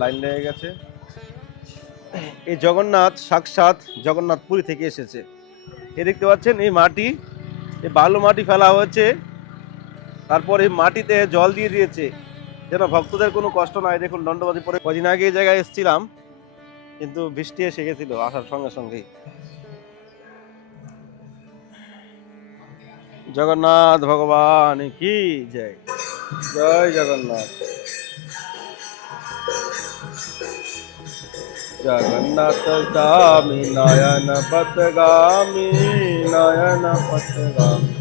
Line লেগে গেছে। এই জগন্নাথ সাক্ষাৎ জগন্নাথ পুরী থেকে এসেছে। এ দেখতে পাচ্ছেন এই মাটি, এই বালু মাটি ফেলা হয়েছে, তারপর এই মাটিতে জল দিয়ে দিয়েছে যেন ভক্তদের কোনো কষ্ট নাই। দেখুন দণ্ডবাজি পরে কদিন আগে এই জায়গায় এসেছিলাম, কিন্তু বৃষ্টি এসে গেছিল আসার সঙ্গে সঙ্গেই। জগন্নাথ ভগবান কি জয়, জয় জগন্নাথ। জগন্নাথ স্বামী নয়ন পথগামী, নয়ন পথগামী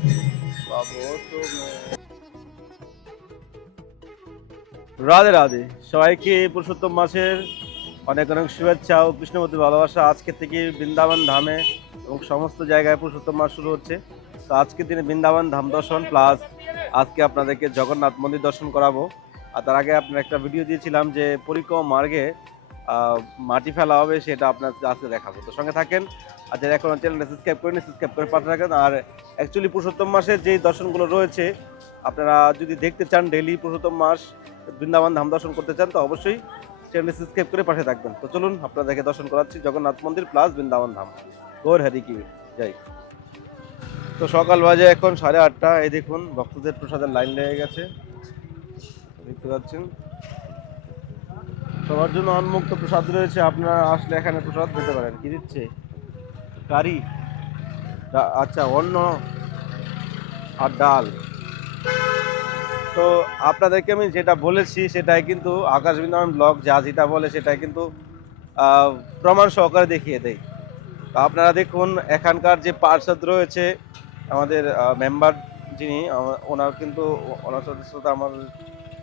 বাবু তুমি। রাধে রাধে, সবাইকে পুরুষোত্তম মাসের অনেক অনেক শুভেচ্ছা ও কৃষ্ণবতী ভালোবাসা। আজকে থেকে বৃন্দাবন ধামে এবং সমস্ত জায়গায় পুরুষোত্তম মাস শুরু হচ্ছে। তো আজকে দিনে বৃন্দাবন ধাম দর্শন প্লাস আজকে আপনাদেরকে জগন্নাথ মন্দির দর্শন করাবো। আর তার আগে আপনার একটা ভিডিও দিয়েছিলাম যে পরিক্রমা মার্গে মাটি ফেলা হবে, সেটা আপনার আজকে দেখাবো। তো সঙ্গে থাকেন। আর যারা এখন চ্যানেলটা সাবস্ক্রাইব করেন, সাবস্ক্রাইব করে পাশে রাখেন। আর অ্যাকচুয়ালি পুরুষোত্তম মাসের যেই দর্শনগুলো রয়েছে, আপনারা যদি দেখতে চান ডেইলি পুরুষোত্তম মাস বৃন্দাবন ধাম দর্শন করতে চান, তো অবশ্যই চ্যানেলটি সাবস্ক্রাইব করে পাশে থাকবেন। তো চলুন আপনাদেরকে দর্শন করাচ্ছি জগন্নাথ মন্দির প্লাস বৃন্দাবন ধাম। গৌর হরি কি জয়। তো সকাল বাজে এখন 8:30। এই দেখুন ভক্তদের প্রসাদের লাইন লেগে গেছে, দেখতে পাচ্ছেন। সবার জন্য উন্মুক্ত প্রসাদ রয়েছে, আপনারা আসলে এখানে প্রসাদ পেতে পারেন। কি দিচ্ছে? কারি, আচ্ছা, অন্ন আর ডাল। তো আপনাদেরকে আমি যেটা বলেছি সেটাই কিন্তু আকাশ বৃন্দাবন ব্লগ যা যেটা বলে সেটাই কিন্তু প্রমাণ সহকারে দেখিয়ে দেয়। তো আপনারা দেখুন এখানকার যে পার্ষদ রয়েছে, আমাদের মেম্বার যিনি, ওনার কিন্তু ওনার সাথে আমার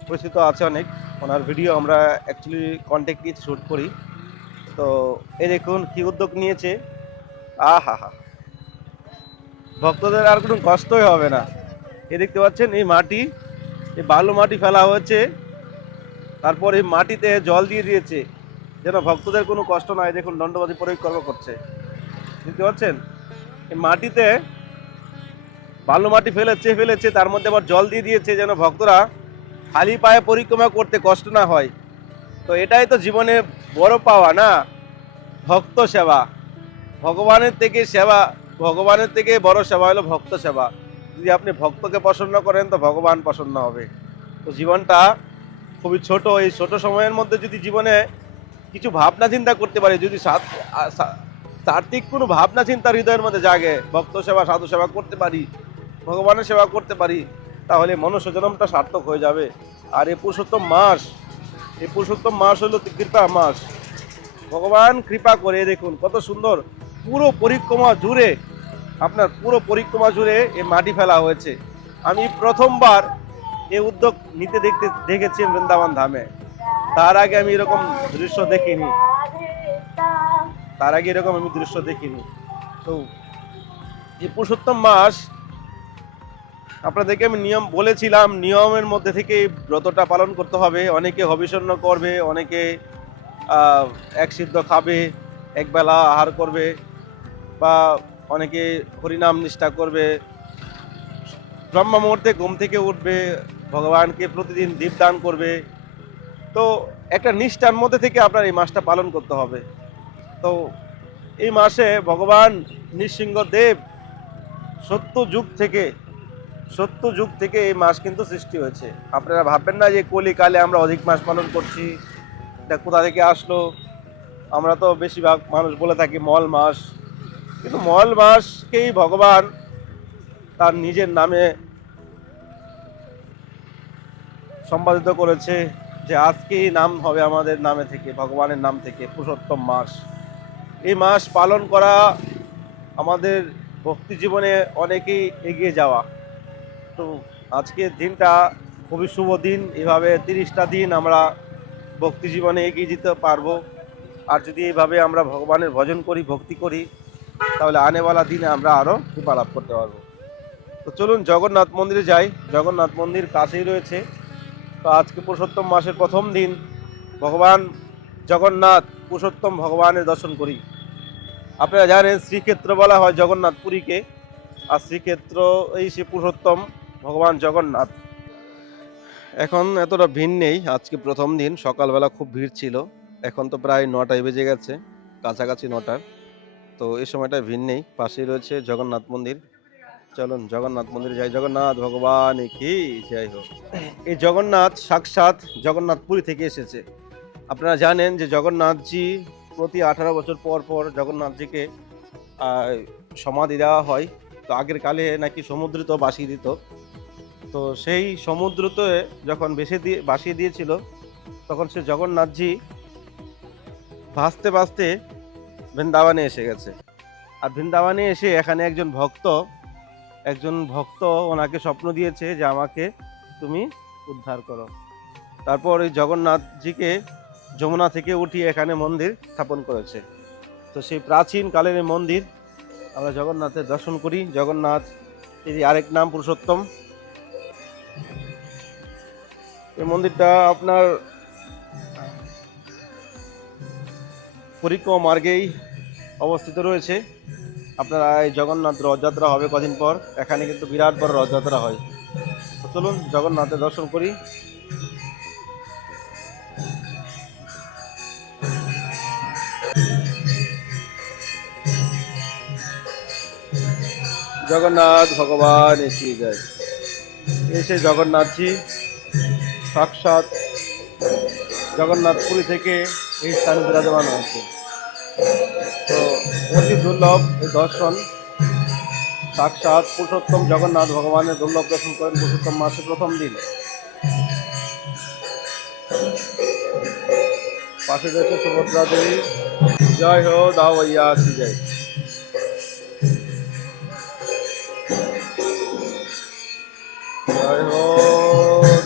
পরিচিত আছে অনেক। ওনার ভিডিও আমরা অ্যাকচুয়ালি কন্ট্যাক্ট নিয়ে শ্যুট করি। তো এই দেখুন কি উদ্যোগ নিয়েছে। আহা হা, ভক্তদের আর কোনো কষ্টই হবে না। এই দেখতে পাচ্ছেন এই মাটি, এই বালু মাটি ফেলা হয়েছে, তারপর এই মাটিতে জল দিয়ে দিয়েছে যেন ভক্তদের কোনো কষ্ট নাই। দেখুন দণ্ডবাজি পরিক্রমা করছে, দেখতে পাচ্ছেন। এই মাটিতে বালু মাটি ফেলেছে, তার মধ্যে আবার জল দিয়ে দিয়েছে যেন ভক্তরা খালি পায়ে পরিক্রমা করতে কষ্ট না হয়। তো এটাই তো জীবনে বড় পাওয়া না, ভক্ত সেবা। ভগবানের থেকে সেবা, ভগবানের থেকে বড় সেবা হলো ভক্ত সেবা। যদি আপনি ভক্তকে প্রসন্ন করেন তো ভগবান প্রসন্ন হবে। তো জীবনটা খুবই ছোট, এই ছোট সময়ের মধ্যে যদি জীবনে কিছু ভাবনা চিন্তা করতে পারি, যদি সাত্ত্বিক কোনো ভাবনা চিন্তা হৃদয়ের মধ্যে জাগে, ভক্ত সেবা সাধু সেবা করতে পারি, ভগবানের সেবা করতে পারি, তাহলে মনুষ্য জন্মটা সার্থক হয়ে যাবে। আর এই পুরুষোত্তম মাস, এই পুরুষোত্তম মাস হলো কৃপা মাস। ভগবান কৃপা করে, দেখুন কত সুন্দর পুরো পরিক্রমা জুড়ে, আপনার পুরো পরিক্রমা জুড়ে এই মাটি ফেলা হয়েছে। আমি প্রথমবার এই উদ্যোগ নিতে দেখেছি বৃন্দাবন ধামে। তার আগে আমি এরকম দৃশ্য দেখিনি, তো এই পুরুষোত্তম মাস আপনাদেরকে আমি নিয়ম বলেছিলাম, নিয়মের মধ্যে থেকে ব্রতটা পালন করতে হবে। অনেকে হবিষণ্য করবে, অনেকে এক সিদ্ধ খাবে, একবেলা আহার করবে, বা অনেকে হরিনাম নিষ্ঠা করবে, ব্রহ্ম মুহূর্তে ঘুম থেকে উঠবে, ভগবানকে প্রতিদিন দীপদান করবে। তো একটা নিষ্ঠার মধ্যে থেকে আপনার এই মাসটা পালন করতে হবে। তো এই মাসে ভগবান নৃসিংহদেব সত্য যুগ থেকে এই মাস কিন্তু সৃষ্টি হয়েছে। আপনারা ভাববেন না যে কলিকালে আমরা অধিক মাস পালন করছি, এটা কোথা থেকে আসলো। আমরা তো বেশিরভাগ মানুষ বলে থাকি মল মাস, কিন্তু মল মাসকেই ভগবান তার নিজের নামে সম্পাদিত করেছে, যে আজকেই নাম হবে আমাদের নামে থেকে, ভগবানের নাম থেকে পুরুষোত্তম মাস। এই মাস পালন করা আমাদের ভক্তি জীবনে অনেকেই এগিয়ে যাওয়া। তো আজকের দিনটা খুবই শুভ দিন। এভাবে 30টা দিন আমরা ভক্তি জীবনে এগিয়ে যেতে পারবো। আর যদি এইভাবে আমরা ভগবানের ভজন করি, ভক্তি করি, তাহলে আনেওয়ালা দিনে আমরা আরও কৃপা লাভ করতে পারবো। তো চলুন জগন্নাথ মন্দিরে যাই। জগন্নাথ মন্দির কাছেই রয়েছে। তো আজকে পুরুষোত্তম মাসের প্রথম দিন, ভগবান জগন্নাথ পুরুষোত্তম ভগবানের দর্শন করি। আপনারা জানেন শ্রীক্ষেত্র বলা হয় জগন্নাথ পুরীকে, আর শ্রীক্ষেত্র এই সে পুরুষোত্তম ভগবান জগন্নাথ। এখন এতটা ভিড় নেই, আজকে প্রথম দিন, সকালবেলা খুব ভিড় ছিল। এখন তো প্রায় ৯টায় বেজে গেছে, কাছাকাছি ৯টার। তো এই সময়টা ভিড় নেই। পাশেই রয়েছে জগন্নাথ মন্দির। চলুন জগন্নাথ মন্দিরে যাই। জগন্নাথ ভগবান কি যাই হোক। এই জগন্নাথ সাক্ষাৎ জগন্নাথ পুরী থেকে এসেছে। আপনারা জানেন যে জগন্নাথজি প্রতি 18 বছর পর পর জগন্নাথজিকে আহ, সমাধি দেওয়া হয়। তো আগের কালে নাকি সমুদ্রে ভাসিয়ে দিত। তো সেই সমুদ্রতে যখন ভাসিয়ে দিয়েছিল, তখন সে জগন্নাথজি ভাসতে ভাসতে বৃন্দাবনে এসে গেছে। আর বৃন্দাবনে এসে এখানে একজন ভক্ত ওনাকে স্বপ্ন দিয়েছে যে আমাকে তুমি উদ্ধার করো। তারপর এই জগন্নাথজিকে যমুনা থেকে উঠিয়ে এখানে মন্দির স্থাপন করেছে। তো সেই প্রাচীন কালের এই মন্দির, আমরা জগন্নাথের দর্শন করি। জগন্নাথ এই আরেক নাম পুরুষোত্তম। এই মন্দিরটা আপনার পরিক্রমা মার্গেই অবস্থিত রয়েছে। আপনারা এই জগন্নাথ রথযাত্রা হবে কদিন পর, এখানে কিন্তু বিরাট বড় রথযাত্রা হয়। তো চলুন জগন্নাথের দর্শন করি। জগন্নাথ ভগবান এসে যায়। এসে জগন্নাথজি সাক্ষাৎ জগন্নাথ পুরী থেকে এই স্থানে বিরাজমান হয়েছে। তো অতি দুর্লভ এই দর্শন, সাক্ষাৎ পুরুষোত্তম জগন্নাথ ভগবানের দুর্লভ দর্শন করেন পুরুষোত্তম মাসে প্রথম দিন। পাশে রয়েছে সুভদ্রা দেবী। জয় হো দাও भैया की जय। জয় হো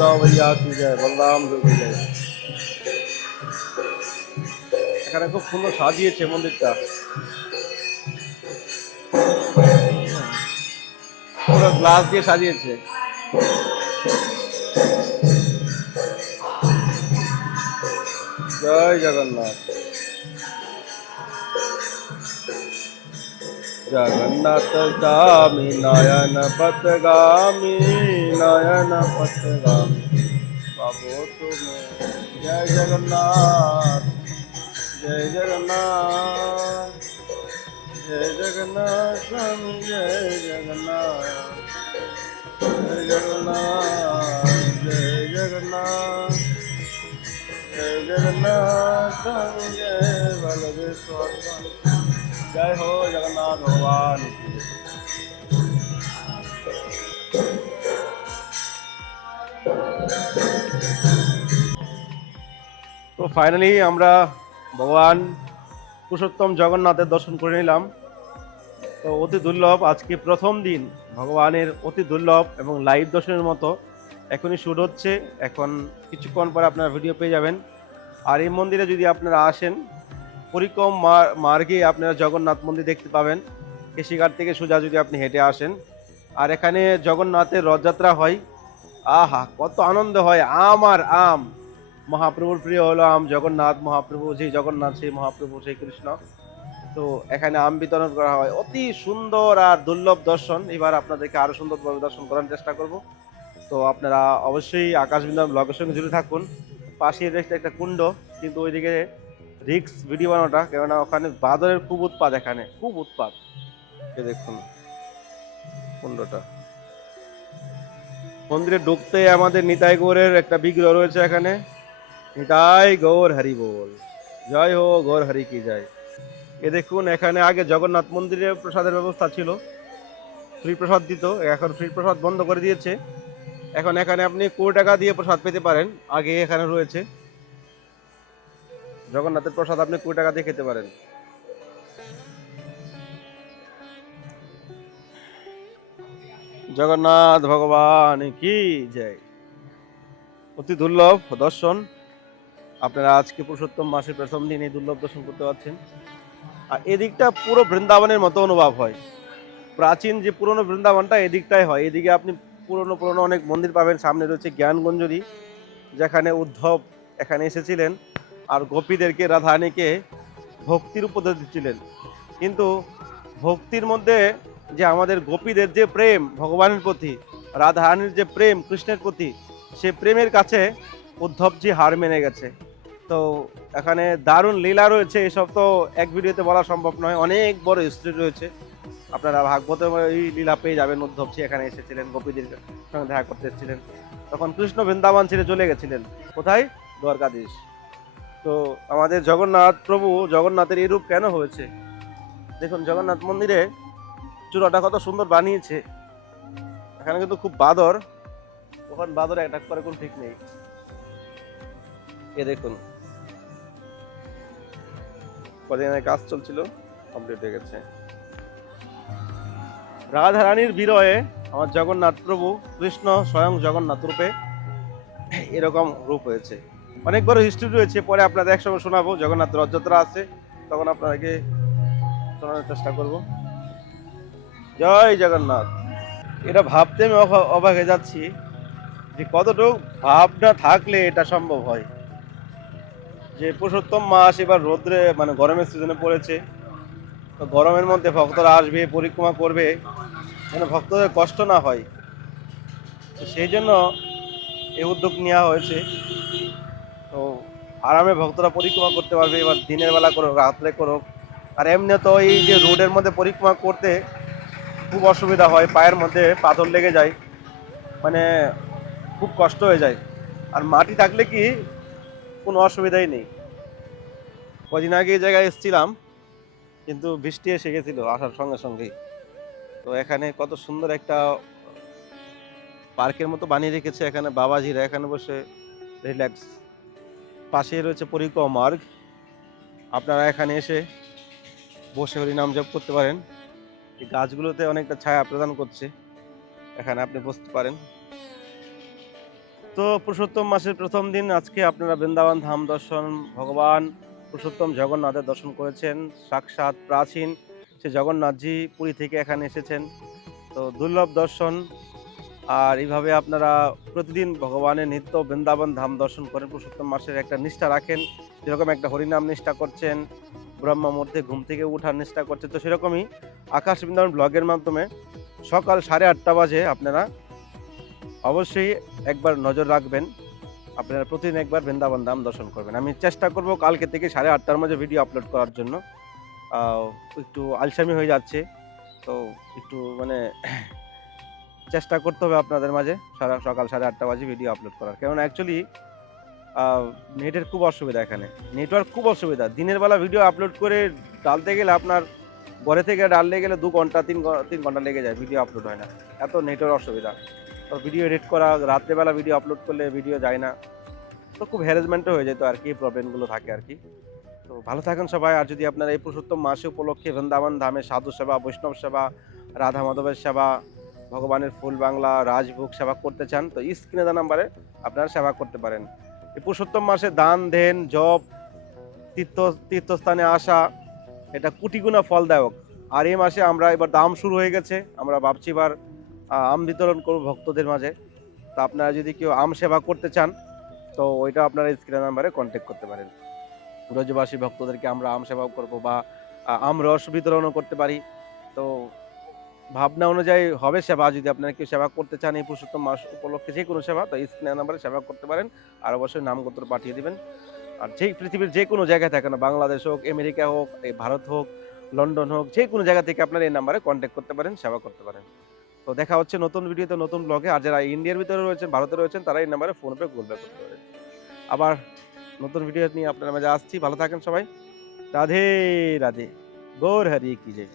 দাও भैया की जय। বলরাম দেব की जय। এখানে খুব সুন্দর সাজিয়েছে মন্দিরটা, পুরো গ্লাস দিয়ে সাজিয়েছে। জয় জগন্নাথ। জগন্নাথ স্বামী নয়ন পথগামী, নয়ন পথগামী পাবো তুমি। জয় জগন্নাথ, জয় জগন্নাথ, জয় জগন্নাথ স্বামী, জয় জগন্নাথ, জয় জগন্নাথ, জয় জগন্নাথ, জয় জগন্নাথ স্বামী, জয় বলদেশ্বর স্বামী। জয় হো জগন্নাথ ভগবান। তো ফাইনালি আমরা ভগবান পুরুষোত্তম জগন্নাথের দর্শন করে নিলাম। তো অতি দুর্লভ, আজকে প্রথম দিন ভগবানের অতি দুর্লভ এবং লাইভ দর্শনের মতো এখনই শুরু হচ্ছে। এখন কিছুক্ষণ পরে আপনারা ভিডিও পেয়ে যাবেন। আর এই মন্দিরে যদি আপনারা আসেন, পরিক্রমা মার্গে আপনারা জগন্নাথ মন্দির দেখতে পাবেন। কেশিঘাট থেকে সোজা যদি আপনি হেঁটে আসেন, আর এখানে জগন্নাথের রথযাত্রা হয়। আহা কত আনন্দ হয়। আম আর আম, মহাপ্রভুর প্রিয় হলো আম। জগন্নাথ মহাপ্রভু, সেই জগন্নাথ সেই মহাপ্রভু সেই কৃষ্ণ। তো এখানে আম বিতরণ করা হয়। অতি সুন্দর আর দুর্লভ দর্শন। এবার আপনাদেরকে আরো সুন্দরভাবে দর্শন করার চেষ্টা করব। তো আপনারা অবশ্যই আকাশবিন্দু ব্লগের সঙ্গে জুড়ে থাকুন। পাশে রয়েছে একটা কুণ্ড, কিন্তু ওইদিকে রিক্স ভিডিও বানানোটা, কেননা ওখানে বাদরের খুব উৎপাত, এখানে খুব উৎপাত। এই দেখুন কুণ্ডটা। মন্দিরে ঢুকতে আমাদের নিতাই গৌরের একটা বিগ্রহ রয়েছে এখানে। নিতাই গৌর হরি বল। জয় হো গৌর হরি কি জয়। এ দেখুন, এখানে আগে জগন্নাথ মন্দিরে প্রসাদের ব্যবস্থা ছিল, ফ্রি প্রসাদ দিত। এখন ফ্রি প্রসাদ বন্ধ করে দিয়েছে। এখন এখানে আপনি 20 টাকা দিয়ে প্রসাদ পেতে পারেন। আগে এখানে রয়েছে জগন্নাথের প্রসাদ, আপনি 20 টাকা দিয়ে খেতে পারেন। জগন্নাথ ভগবান কি জয়। অতি দুর্লভ দর্শন। আপনারা আজকে পুরুষোত্তম মাসের প্রথম দিন এই দুর্লভ দর্শন করতে পারছেন। আর এদিকটা পুরো বৃন্দাবনের মতো অনুভব হয়। প্রাচীন যে পুরনো বৃন্দাবনটা এদিকটাই হয়। এদিকে আপনি পুরনো পুরনো অনেক মন্দির পাবেন। সামনে রয়েছে জ্ঞানগঞ্জরি, যেখানে উদ্ধব এখানে এসেছিলেন আর গোপীদেরকে, রাধারানীকে ভক্তির উপদেশ দিচ্ছিলেন। কিন্তু ভক্তির মধ্যে যে আমাদের গোপীদের যে প্রেম ভগবানের প্রতি, রাধারানীর যে প্রেম কৃষ্ণের প্রতি, সে প্রেমের কাছে উদ্ধবজি হার মেনে গেছে। তো এখানে দারুণ লীলা রয়েছে, এসব তো এক ভিডিওতে বলা সম্ভব নয়, অনেক বড় হিস্ট্রি রয়েছে। আপনারা ভাগবত এই লীলা পেয়ে যাবেন। উদ্ধবজি এখানে এসেছিলেন, গোপীদের সঙ্গে দেখা করতে এসেছিলেন, তখন কৃষ্ণ বৃন্দাবন ছেড়ে চলে গেছিলেন কোথায়? দ্বারকাধীশ। তো আমাদের জগন্নাথ প্রভু, জগন্নাথের এই রূপ কেন হয়েছে? দেখুন জগন্নাথ মন্দিরে চূড়াটা কত সুন্দর বানিয়েছে। এখানে কিন্তু খুব বাদর, ওখানে বাদর অ্যাটাক করে কোন ঠিক নেই। এ দেখুন কদিন আগে কাজ চলছিল, কমপ্লিট হয়ে গেছে। রাধারানীর বিরহে আমার জগন্নাথ প্রভু, কৃষ্ণ স্বয়ং জগন্নাথ রূপে এরকম রূপ হয়েছে। অনেক বড় হিস্ট্রি রয়েছে, পরে আপনাদের একসঙ্গে শোনাবো। জগন্নাথ রথযাত্রা আছে, তখন আপনাকে শোনানোর চেষ্টা করব। জয় জগন্নাথ। এটা ভাবতে আমি অবাক হয়ে যাচ্ছি যে কতটুকু ভাবনা থাকলে এটা সম্ভব হয়, যে পুরুষোত্তম মাস এবার রোদ্রে মানে গরমের সিজনে পড়েছে। তো গরমের মধ্যে ভক্তরা আসবে, পরিক্রমা করবে, যেন ভক্তদের কষ্ট না হয়, তো সেই জন্য এই উদ্যোগ নেওয়া হয়েছে। তো আরামে ভক্তরা পরিক্রমা করতে পারবে, এবার দিনের বেলা করুক রাত্রে করুক। আর এমনি তো এই যে রোডের মধ্যে পরিক্রমা করতে খুব অসুবিধা হয়, পায়ের মধ্যে পাথর লেগে যায়, মানে খুব কষ্ট হয়ে যায়। আর মাটি থাকলে কি কোনো অসুবিধাই নেই। কদিন আগে এই জায়গায় এসেছিলাম, কিন্তু বৃষ্টি এসে গেছিল আসার সঙ্গে সঙ্গেই। তো এখানে কত সুন্দর একটা পার্কের মতো বানিয়ে রেখেছে, এখানে বাবাজিরা এখানে বসে রিল্যাক্স। পাশেই রয়েছে পরিক্রমা মার্গ, আপনারা এখানে এসে বসে হরিনাম জপ করতে পারেন। এই গাছগুলোতে অনেকটা ছায়া প্রদান করছে, এখানে আপনি বসতে পারেন। তো পুরুষোত্তম মাসের প্রথম দিন আজকে আপনারা বৃন্দাবন ধাম দর্শন, ভগবান পুরুষোত্তম জগন্নাথের দর্শন করেছেন। সাক্ষাৎ প্রাচীন সে জগন্নাথজি পুরী থেকে এখানে এসেছেন, তো দুর্লভ দর্শন। আর এইভাবে আপনারা প্রতিদিন ভগবানের নিত্য বৃন্দাবন ধাম দর্শন করেন, পুরুষোত্তম মাসের একটা নিষ্ঠা রাখেন। যেরকম একটা হরিনাম নিষ্ঠা করছেন, ব্রহ্ম মুহূর্তে ঘুম থেকে উঠার নিষ্ঠা করছেন, তো সেরকমই আকাশ বৃন্দাবন ব্লগের মাধ্যমে সকাল 8:30 বাজে আপনারা অবশ্যই একবার নজর রাখবেন। আপনারা প্রতিদিন একবার বৃন্দাবন ধাম দর্শন করবেন। আমি চেষ্টা করব কালকে থেকে 8:30টার মধ্যে ভিডিও আপলোড করার জন্য। একটু আলসামি হয়ে যাচ্ছে, তো একটু মানে চেষ্টা করতে হবে আপনাদের মাঝে সকাল 8:30 বাজে ভিডিও আপলোড করার। কেননা অ্যাকচুয়ালি নেটের খুব অসুবিধা, এখানে নেটওয়ার্ক খুব অসুবিধা। দিনের বেলা ভিডিও আপলোড করে ডালতে গেলে আপনার ঘরে থেকে ডালতে গেলে 2 ঘন্টা 3 ঘন্টা লেগে যায়, ভিডিও আপলোড হয় না, এত নেটওয়ার্ক অসুবিধা। তো ভিডিও এডিট করা, রাত্রেবেলা ভিডিও আপলোড করলে ভিডিও যায় না, তো খুব হ্যারাসমেন্টও হয়ে যেত আর কি, প্রবলেমগুলো থাকে আর কি। তো ভালো থাকেন সবাই। আর যদি আপনারা এই পুরুষোত্তম মাসে উপলক্ষে বৃন্দাবন ধামে সাধু সেবা, বৈষ্ণব সেবা, রাধা মাধবের সেবা, ভগবানের ফুল বাংলা রাজভোগ সেবা করতে চান, তো স্ক্রিনে দেওয়া নাম্বারে আপনারা সেবা করতে পারেন। এই পুরুষোত্তম মাসে দান ধ্যান জপ, তীর্থস্থানে আসা, এটা কোটি গুণা ফলদায়ক। আর এই মাসে আমরা এবার দাম শুরু হয়ে গেছে, আমরা ভাবছি এবার আম বিতরণ করব ভক্তদের মাঝে। তো আপনারা যদি কেউ আম সেবা করতে চান, তো ওইটা আপনারা স্ক্রিন নাম্বারে কন্ট্যাক্ট করতে পারেন। ব্রজবাসী ভক্তদেরকে আমরা আম সেবাও করব, বা আম রস বিতরণও করতে পারি। তো ভাবনা অনুযায়ী হবে সেবা। যদি আপনারা কেউ সেবা করতে চান এই পুরুষোত্তম মাস উপলক্ষে যে কোনো সেবা, তো স্ক্রিন নাম্বারে সেবা করতে পারেন। আর অবশ্যই নামগোত্র পাঠিয়ে দিবেন। আর যেই পৃথিবীর যে কোনো জায়গায় থাকে না, বাংলাদেশ হোক, আমেরিকা হোক, এই ভারত হোক, লন্ডন হোক, যে কোনো জায়গা থেকে আপনারা এই নাম্বারে কন্ট্যাক্ট করতে পারেন, সেবা করতে পারেন। তো দেখা হচ্ছে নতুন ভিডিওতে, নতুন ব্লগে। আর যারা ইন্ডিয়ার ভিতরে রয়েছেন, ভারতে রয়েছেন, তারা এই নাম্বারে ফোন পে, গুগল পে করতে পারেন। আবার নতুন ভিডিও নিয়ে আপনার মাঝে আসছি। ভালো থাকেন সবাই। রাধে রাধে। গৌর হরি কি জয়।